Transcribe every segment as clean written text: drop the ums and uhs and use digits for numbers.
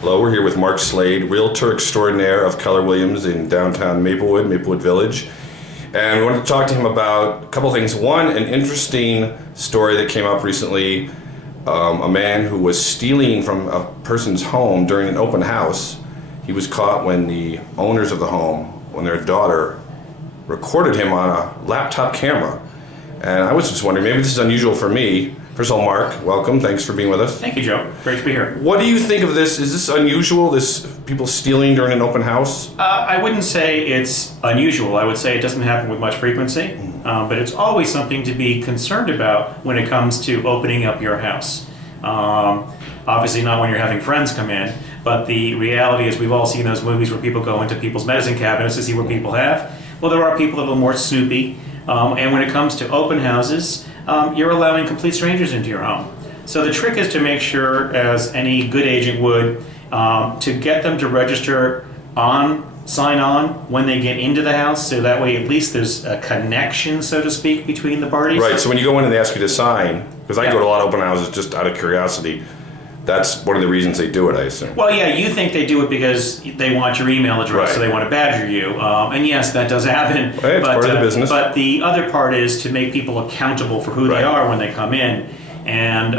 Hello, we're here with Mark Slade, Realtor Extraordinaire of Keller Williams in downtown Maplewood Village. And we wanted to talk to him about a couple things. One, an interesting story that came up recently. A man who was stealing from a person's home during an open house. He was caught when the owners of the home, when their daughter, recorded him on a laptop camera. And I was just wondering, maybe this is unusual for me. First of all, Mark, welcome. Thanks for being with us. Thank you, Joe. Great to be here. What do you think of this? Is this unusual, this people stealing during an open house? I wouldn't say it's unusual. I would say it doesn't happen with much frequency, but it's always something to be concerned about when it comes to opening up your house. Obviously not when you're having friends come in, but the reality is we've all seen those movies where people go into people's medicine cabinets to see what people have. Well, there are people that are a little more snoopy, and when it comes to open houses, you're allowing complete strangers into your home. So the trick is to make sure, as any good agent would, to get them to register sign on when they get into the house, so that way at least there's a connection, so to speak, between the parties. Right, so when you go in and they ask you to sign, because I go to a lot of open houses just out of curiosity, that's one of the reasons they do it, I assume. Well, yeah, you think they do it because they want your email address, Right. so they want to badger you. And yes, that does happen. Hey, it's part of the business. But the other part is to make people accountable for who Right. they are when they come in. And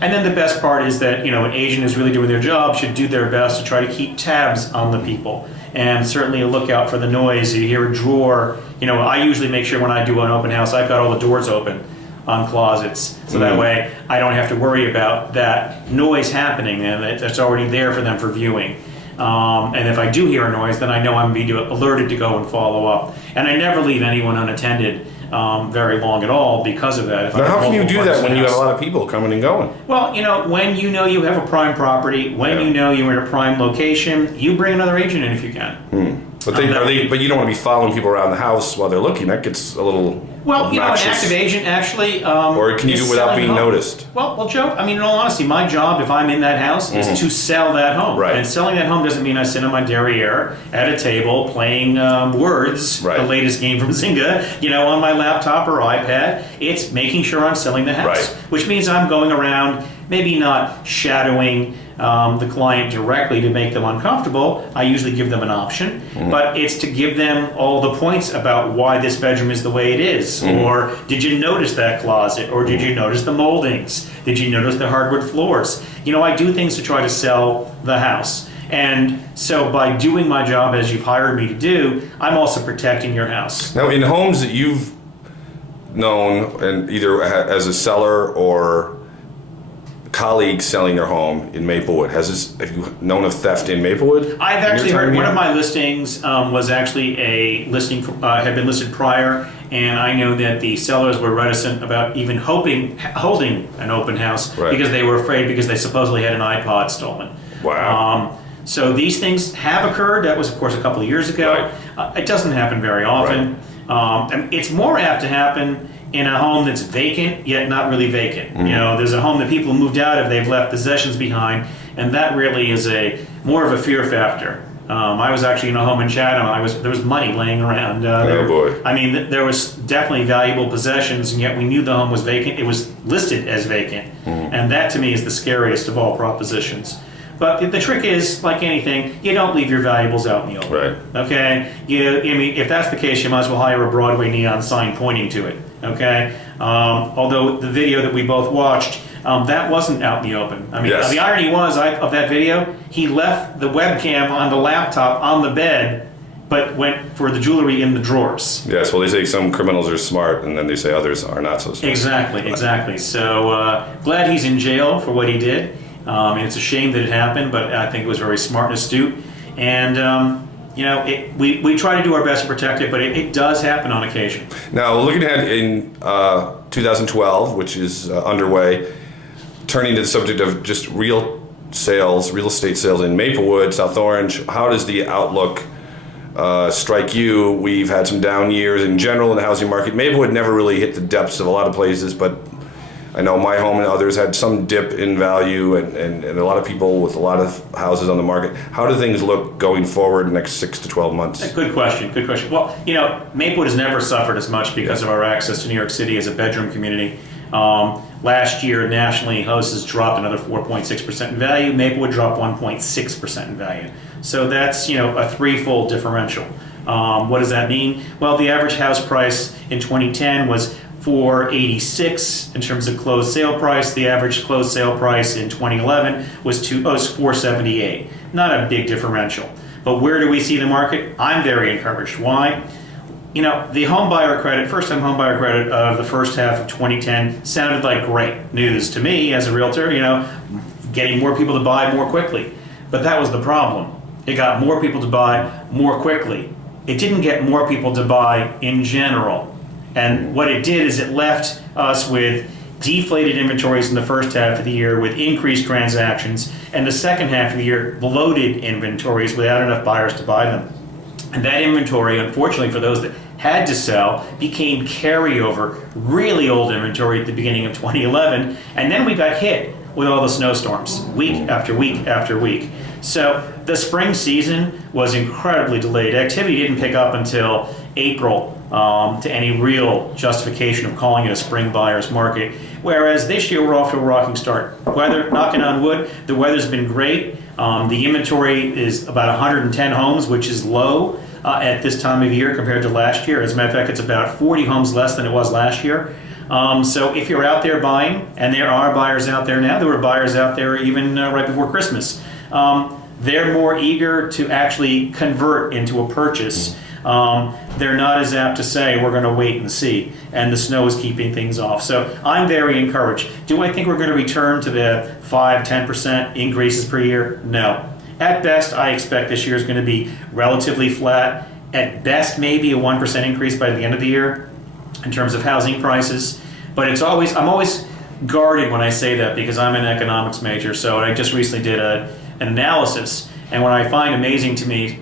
then the best part is that, an agent who's really doing their job should do their best to try to keep tabs on the people. And certainly look out for the noise. You hear a drawer. I usually make sure when I do an open house, I've got all the doors open on closets, so that way I don't have to worry about that noise happening, and it's already there for them for viewing. And if I do hear a noise, then I know I'm being alerted to go and follow up. And I never leave anyone unattended very long at all because of that. Now, how can you do that when you have a lot of people coming and going? Well, when you know you have a prime property, when you know you're in a prime location, you bring another agent in if you can. But but you don't want to be following people around the house while they're looking. That gets a little Well, an obnoxious. active agent actually. Or can you is do it without selling being the home. noticed? Well, Joe. In all honesty, my job, if I'm in that house, is to sell that home. Right. And selling that home doesn't mean I sit on my derriere at a table playing Words, Right. the latest game from Zynga, on my laptop or iPad. It's making sure I'm selling the house, Right. which means I'm going around, maybe not shadowing the client directly to make them uncomfortable. I usually give them an option, but it's to give them all the points about why this bedroom is the way it is. Or did you notice that closet? Or did you notice the moldings? Did you notice the hardwood floors? I do things to try to sell the house. And so by doing my job as you've hired me to do, I'm also protecting your house. Now, in homes that you've known, and either as a seller or colleagues selling their home in Maplewood, have you known of theft in Maplewood? I've in actually your time heard one here? of my listings was actually a listing had been listed prior, and I know that the sellers were reticent about even holding an open house Right. because they were afraid because they supposedly had an iPod stolen. Wow. So these things have occurred. That was, of course, a couple of years ago. It doesn't happen very often. And it's more apt to happen in a home that's vacant, yet not really vacant. There's a home that people moved out of, they've left possessions behind, and that really is more of a fear factor. I was actually in a home in Chatham. There was money laying around. Boy. There was definitely valuable possessions, and yet we knew the home was vacant. It was listed as vacant, and that to me is the scariest of all propositions. But the trick is, like anything, you don't leave your valuables out in the open. Right. Okay? If that's the case, you might as well hire a Broadway neon sign pointing to it. Okay? Although the video that we both watched, that wasn't out in the open. Yes. The irony of that video, he left the webcam on the laptop on the bed, but went for the jewelry in the drawers. Yes, well, they say some criminals are smart, and then they say others are not so smart. Exactly. So glad he's in jail for what he did. It's a shame that it happened, but I think it was very smart and astute. And we try to do our best to protect it, but it does happen on occasion. Now, looking ahead in 2012, which is underway, turning to the subject of just real estate sales in Maplewood, South Orange, how does the outlook strike you? We've had some down years in general in the housing market. Maplewood never really hit the depths of a lot of places, but I know my home and others had some dip in value, and a lot of people with a lot of houses on the market. How do things look going forward in the next 6 to 12 months? Good question. Well, Maplewood has never suffered as much because of our access to New York City as a bedroom community. Last year, nationally, houses dropped another 4.6% in value. Maplewood dropped 1.6% in value. So that's, a threefold differential. What does that mean? Well, the average house price in 2010 was $486 in terms of closed sale price. The average closed sale price in 2011 was $478. Not a big differential. But where do we see the market? I'm very encouraged. Why? The home buyer credit, first-time home buyer credit of the first half of 2010 sounded like great news to me as a realtor, getting more people to buy more quickly. But that was the problem. It got more people to buy more quickly. It didn't get more people to buy in general. And what it did is it left us with deflated inventories in the first half of the year with increased transactions, and the second half of the year bloated inventories without enough buyers to buy them. And that inventory, unfortunately for those that had to sell, became carryover, really old inventory at the beginning of 2011. And then we got hit with all the snowstorms, week after week after week. So the spring season was incredibly delayed. Activity didn't pick up until April to any real justification of calling it a spring buyer's market. Whereas this year we're off to a rocking start. Weather, knocking on wood, the weather's been great. The inventory is about 110 homes, which is low at this time of year compared to last year. As a matter of fact, it's about 40 homes less than it was last year. So if you're out there buying, and there are buyers out there now, there were buyers out there even right before Christmas, they're more eager to actually convert into a purchase. They're not as apt to say, we're going to wait and see, and the snow is keeping things off. So I'm very encouraged. Do I think we're going to return to the 5-10% increases per year? No. At best, I expect this year is going to be relatively flat. At best, maybe a 1% increase by the end of the year in terms of housing prices. But I'm always guarded when I say that because I'm an economics major. So I just recently did an analysis. And what I find amazing to me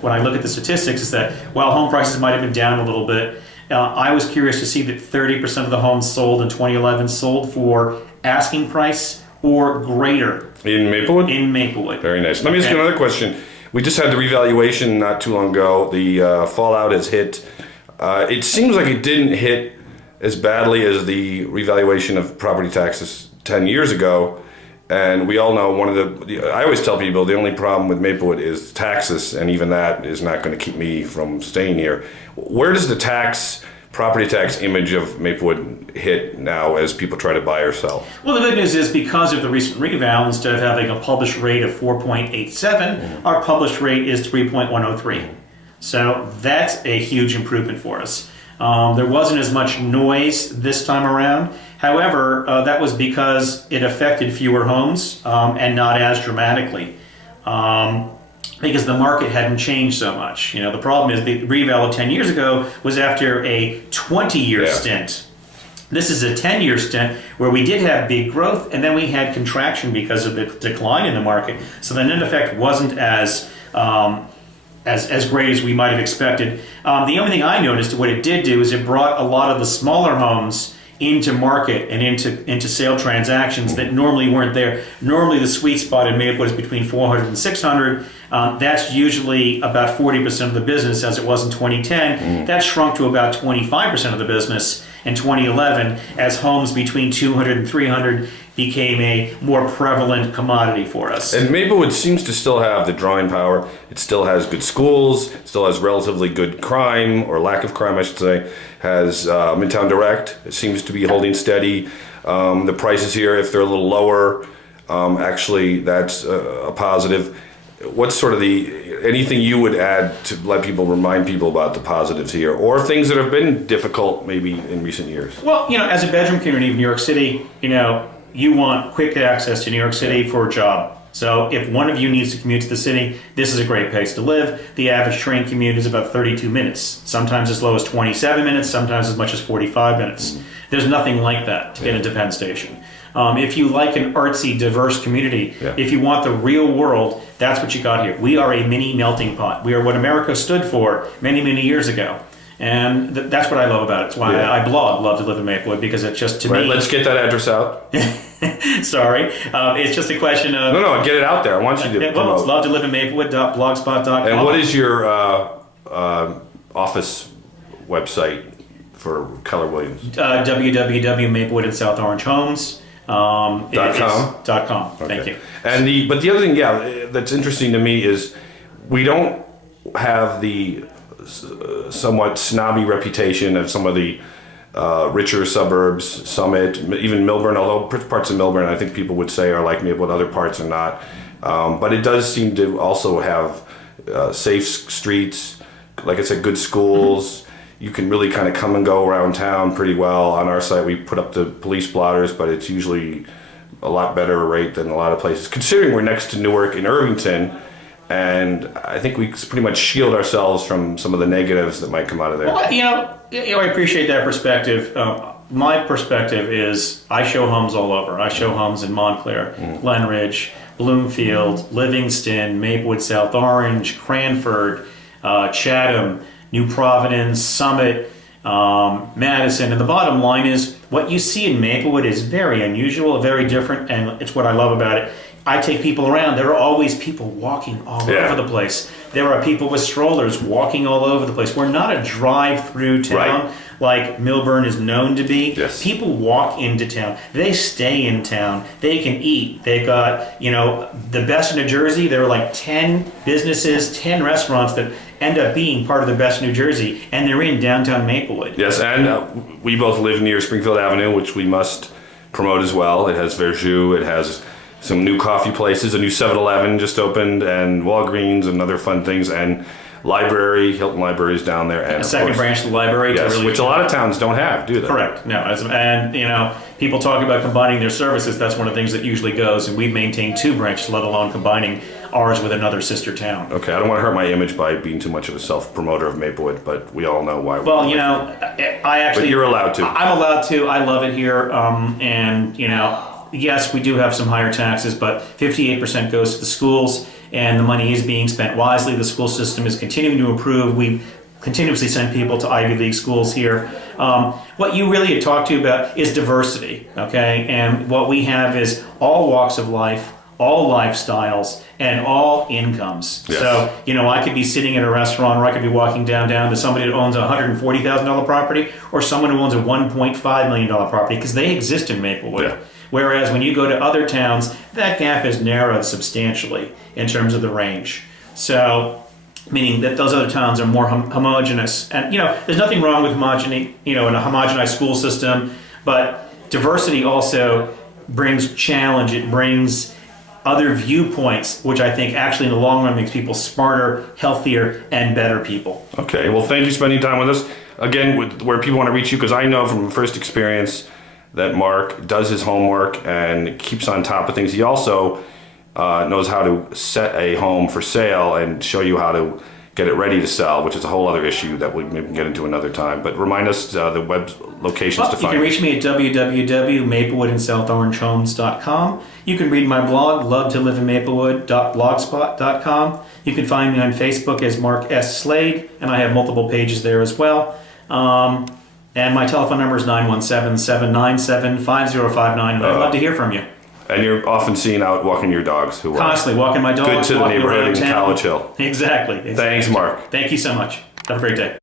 when I look at the statistics is that while home prices might have been down a little bit, I was curious to see that 30% of the homes sold in 2011 sold for asking price or greater. In Maplewood? In Maplewood. Very nice. Let me ask you another question. We just had the revaluation not too long ago. The fallout has hit. It seems like it didn't hit as badly as the revaluation of property taxes 10 years ago. And we all know I always tell people the only problem with Maplewood is taxes, and even that is not going to keep me from staying here. Where does the property tax image of Maplewood hit now as people try to buy or sell? Well, the good news is because of the recent reval, instead of having a published rate of 4.87, our published rate is 3.103. So that's a huge improvement for us. There wasn't as much noise this time around. However, that was because it affected fewer homes and not as dramatically because the market hadn't changed so much. The problem is the reval of 10 years ago was after a 20-year stint. This is a 10-year stint where we did have big growth and then we had contraction because of the decline in the market. So the net effect wasn't as great as we might have expected. The only thing I noticed, what it did do is it brought a lot of the smaller homes into market and into sale transactions that normally weren't there. Normally the sweet spot in Maplewood is between 400 and 600. That's usually about 40% of the business as it was in 2010. That shrunk to about 25% of the business in 2011 as homes between 200 and 300 became a more prevalent commodity for us. And Maplewood seems to still have the drawing power. It still has good schools, still has relatively good crime, or lack of crime, I should say. Has Midtown Direct. It seems to be holding steady. The prices here, if they're a little lower, actually that's a positive. What's sort of anything you would add to remind people about the positives here, or things that have been difficult maybe in recent years? Well, as a bedroom community of New York City, you want quick access to New York City for a job. So if one of you needs to commute to the city, this is a great place to live. The average train commute is about 32 minutes, sometimes as low as 27 minutes, sometimes as much as 45 minutes. There's nothing like that to get into Penn Station. If you like an artsy, diverse community, if you want the real world, that's what you got here. We are a mini melting pot. We are what America stood for many, many years ago. And that's what I love about it. It's why I blog Love to Live in Maplewood, because it's just, to me... Let's get that address out. Sorry. It's just a question of... No, get it out there. I want you to Well, it's lovetolivein Maplewood.blogspot.com. And what is your office website for Keller Williams? www.maplewood and South Orange Homes. .com? .com. Okay. Thank you. And but the other thing, that's interesting to me is we don't have the somewhat snobby reputation of some of the richer suburbs, Summit, even Millburn, although parts of Millburn I think people would say are like Maplewood, other parts are not. But it does seem to also have safe streets, like I said, good schools. You can really kind of come and go around town pretty well. On our site, we put up the police blotters, but it's usually a lot better rate than a lot of places. Considering we're next to Newark and Irvington, and I think we pretty much shield ourselves from some of the negatives that might come out of there. Well, I appreciate that perspective. My perspective is I show homes all over. I show homes in Montclair, Glenridge, Bloomfield, Livingston, Maplewood, South Orange, Cranford, Chatham, New Providence, Summit, Madison. And the bottom line is what you see in Maplewood is very unusual, very different, and it's what I love about it. I take people around. There are always people walking all over the place. There are people with strollers walking all over the place. We're not a drive-through town like Millburn is known to be. Yes. People walk into town. They stay in town. They can eat. They've got, the best in New Jersey. There are like 10 businesses, 10 restaurants that end up being part of the best New Jersey, and they're in downtown Maplewood. Yes, and we both live near Springfield Avenue, which we must promote as well. It has Verjus, it has some new coffee places, a new 7-Eleven just opened, and Walgreens and other fun things, and library, Hilton Library is down there. And a second branch of the library. Yes, which a lot of towns don't have, do they? Correct. No, and people talk about combining their services. That's one of the things that usually goes, and we've maintained 2 branches, let alone combining ours with another sister town. Okay, I don't want to hurt my image by being too much of a self-promoter of Maplewood, but we all know why. Well, I actually... But you're allowed to. I'm allowed to. I love it here, and yes, we do have some higher taxes, but 58% goes to the schools, and the money is being spent wisely. The school system is continuing to improve. We continuously send people to Ivy League schools here. What you really had talked to about is diversity, okay? And what we have is all walks of life, all lifestyles, and all incomes. Yes. So, I could be sitting at a restaurant, or I could be walking down to somebody that owns a $140,000 property, or someone who owns a $1.5 million property, because they exist in Maplewood. Yeah. Whereas when you go to other towns, that gap is narrowed substantially in terms of the range. So, meaning that those other towns are more homogenous. And, there's nothing wrong with in a homogenized school system, but diversity also brings challenge. It brings other viewpoints, which I think actually in the long run makes people smarter, healthier, and better people. Okay, well, thank you for spending time with us. Again, where people want to reach you, because I know from first experience that Mark does his homework and keeps on top of things. He also knows how to set a home for sale and show you how to get it ready to sell, which is a whole other issue that we maybe can get into another time. But remind us the web locations to find. You can reach me at www.maplewoodandsouthorangehomes.com. You can read my blog, lovetolivein.maplewood.blogspot.com. You can find me on Facebook as Mark S. Slade, and I have multiple pages there as well. And my telephone number is 917-797-5059, and I'd love to hear from you. And you're often seen out walking your dogs, who are constantly walking my dogs, good to the walking neighborhood around in town. College Hill. Exactly. Thanks, Mark. Thank you so much. Have a great day.